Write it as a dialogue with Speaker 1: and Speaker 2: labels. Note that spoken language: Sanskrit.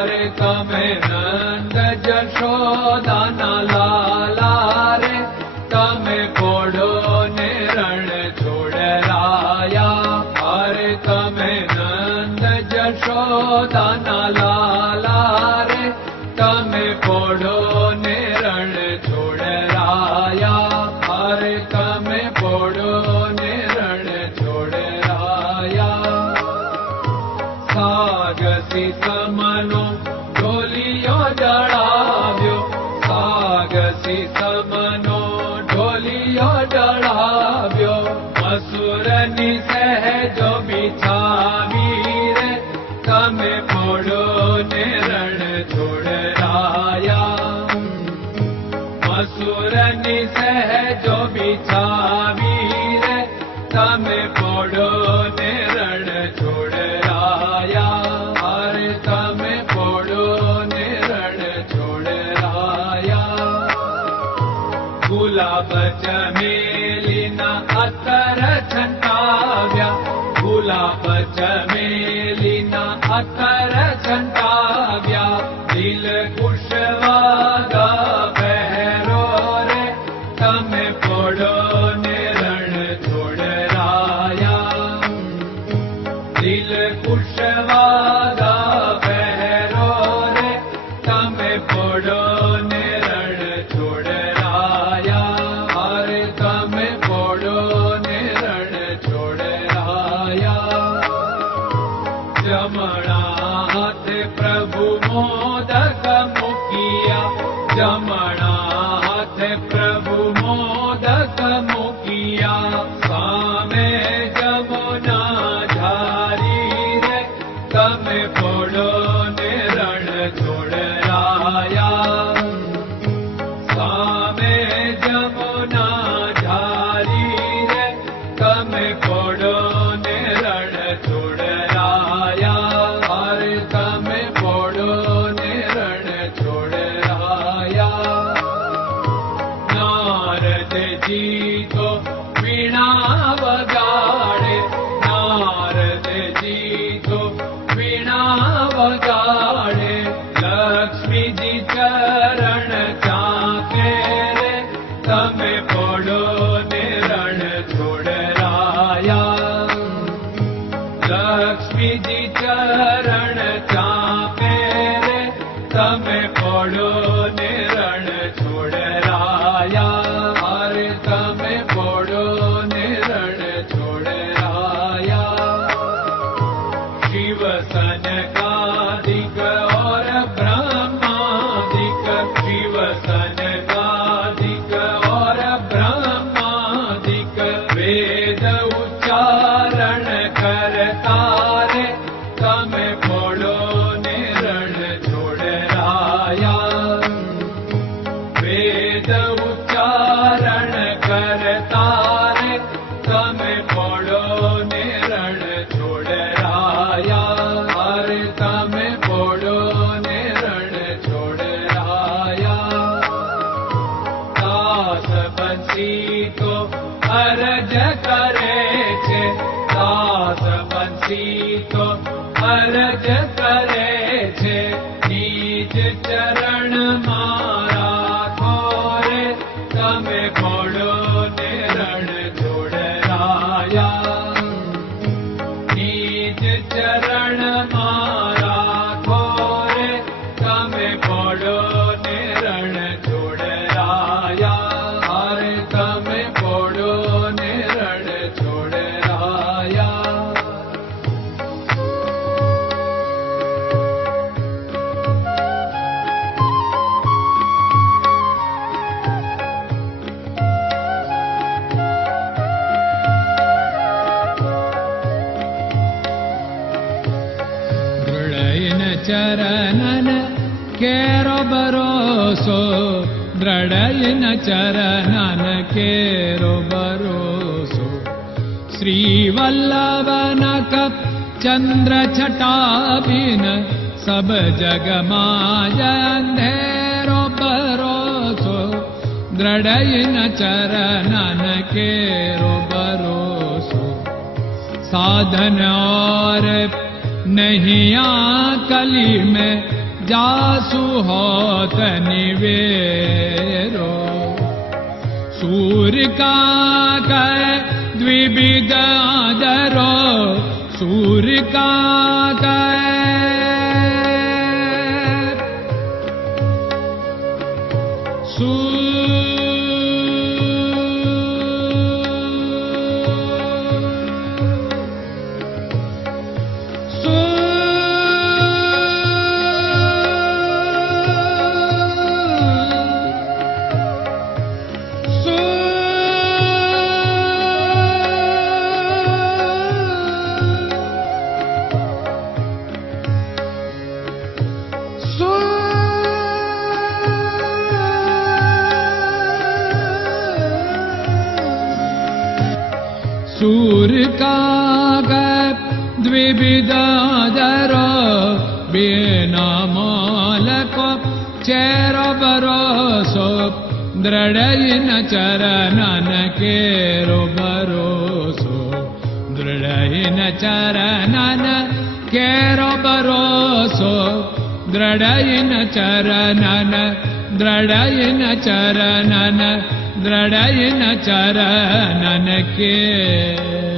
Speaker 1: अरे नन्द जशो दाना ला तमे पढो ने रणया अरे तमे नन्द जशो दाना ला तमे पढो ने जो बिछावीर, तम पोड़ो ने रण छोड़ ने रण छोड़ गुलाब चमेलिना अतर छंटाव्या। गुलाब चमेलिना अतर छंटाव्या me. तम पड़ो निरण छोड़ राया हरे तम पड़ो निरण छोड़ राया शिव का दिक और ब्रह्मा दिक उच्चारण करता तमे पडो निर छोडराया। तमे पडो निर छोडराया। बीतो हर चरणन केरो भरोसो दृढयिन चरणन केरो भरोसो श्रीवल्लभन कप चन्द्र छटाबिन सब जग माया अंधेरो भरोसो दृढयिन चरणन केरो भरोसो साधन और नहीं कली में जासु होत निवेरो। सूर्य का कह द्विविध आदरो। सूर्य का कह ूर् काग द्विविधरो बेन मोल को चेर बरोसो दृढयिन चरणन केरो बरोसो दृढयिन चरणन दृढयिन चरणन दृढयन न